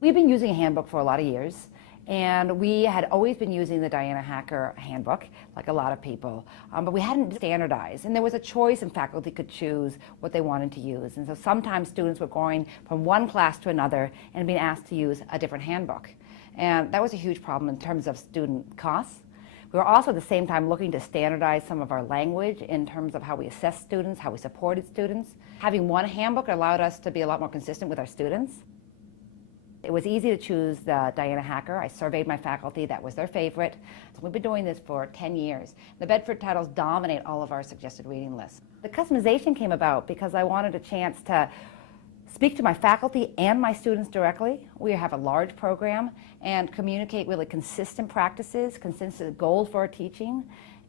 We've been using a handbook for a lot of years, and we had always been using the Diana Hacker handbook, like a lot of people, but we hadn't standardized, and there was a choice, and faculty could choose what they wanted to use. And so sometimes students were going from one class to another and being asked to use a different handbook. And that was a huge problem in terms of student costs. We were also at the same time looking to standardize some of our language in terms of how we assess students, how we supported students. Having one handbook allowed us to be a lot more consistent with our students. It was easy to choose the Diana Hacker. I surveyed my faculty, that was their favorite. So we've been doing this for 10 years. The Bedford titles dominate all of our suggested reading lists. The customization came about because I wanted a chance to speak to my faculty and my students directly. We have a large program and communicate really consistent practices, consistent goals for our teaching.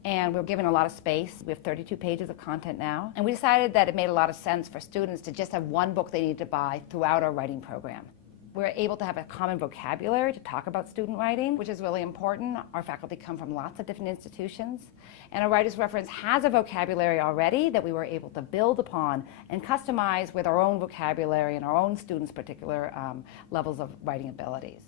And we're given a lot of space. We have 32 pages of content now. And we decided that it made a lot of sense for students to just have one book they need to buy throughout our writing program. We're able to have a common vocabulary to talk about student writing, which is really important. Our faculty come from lots of different institutions, and our Writer's Reference has a vocabulary already that we were able to build upon and customize with our own vocabulary and our own students' particular levels of writing abilities.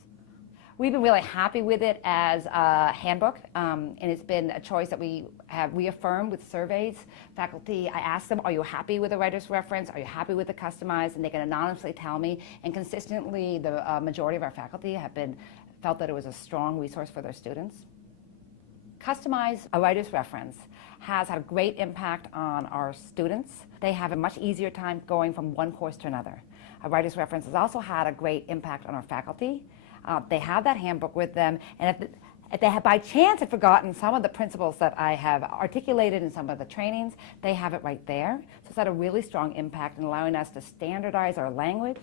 We've been really happy with it as a handbook, and it's been a choice that we have reaffirmed with surveys. Faculty, I ask them, are you happy with the Writer's Reference? Are you happy with the customized? And they can anonymously tell me, and consistently the majority of our faculty have felt that it was a strong resource for their students. Customize a Writer's Reference has had a great impact on our students. They have a much easier time going from one course to another. A Writer's Reference has also had a great impact on our faculty. They have that handbook with them, and if they have by chance had forgotten some of the principles that I have articulated in some of the trainings, they have it right there. So it's had a really strong impact in allowing us to standardize our language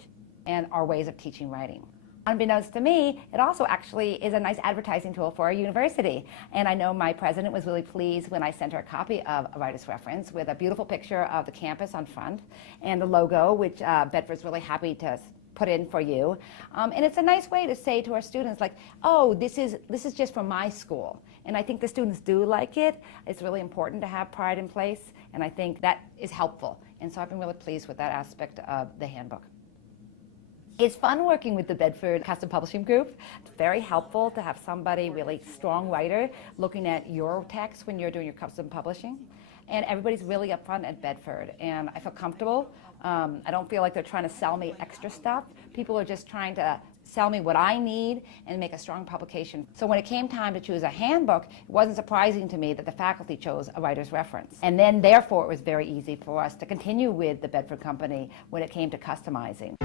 and our ways of teaching writing. Unbeknownst to me, it also actually is a nice advertising tool for our university. And I know my president was really pleased when I sent her a copy of a Writer's Reference with a beautiful picture of the campus on front and the logo, which Bedford's really happy to put in for you. And it's a nice way to say to our students, like, oh, this is just from my school. And I think the students do like it. It's really important to have pride in place, and I think that is helpful. And so I've been really pleased with that aspect of the handbook. It's fun working with the Bedford Custom Publishing Group. It's very helpful to have somebody, really strong writer, looking at your text when you're doing your custom publishing. And everybody's really upfront at Bedford, and I feel comfortable. I don't feel like they're trying to sell me extra stuff. People are just trying to sell me what I need and make a strong publication. So when it came time to choose a handbook, it wasn't surprising to me that the faculty chose a Writer's Reference. And then therefore it was very easy for us to continue with the Bedford Company when it came to customizing.